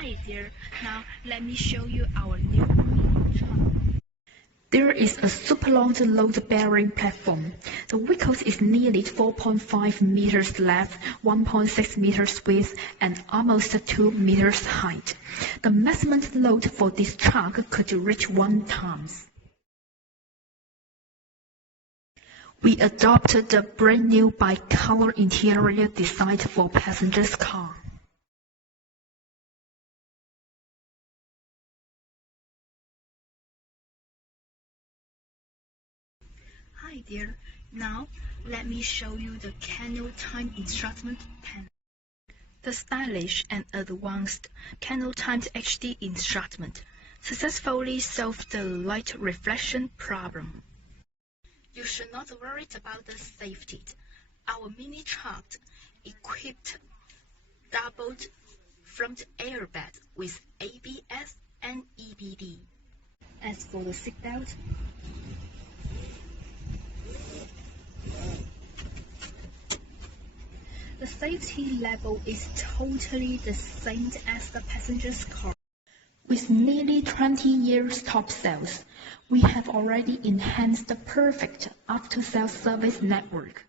Hi there, now let me show you our new mini truck. There is a Superlong load-bearing platform. The vehicle is nearly 4.5 meters length, 1.6 meters width, and almost 2 meters height. The maximum load for this truck could reach 1 ton. We adopted the brand new bi-color interior designed for passengers' car. Hi there, now let me show you the Canal Time instrument panel. The stylish and advanced Canal Timed HD instrument successfully solved the light reflection problem. You should not worry about the safety. Our mini truck equipped doubled front airbag with ABS and EBD. As for the seatbelt, the safety level is totally the same as the passenger's car. With nearly 20 years top sales, we have already enhanced the perfect after-sales service network.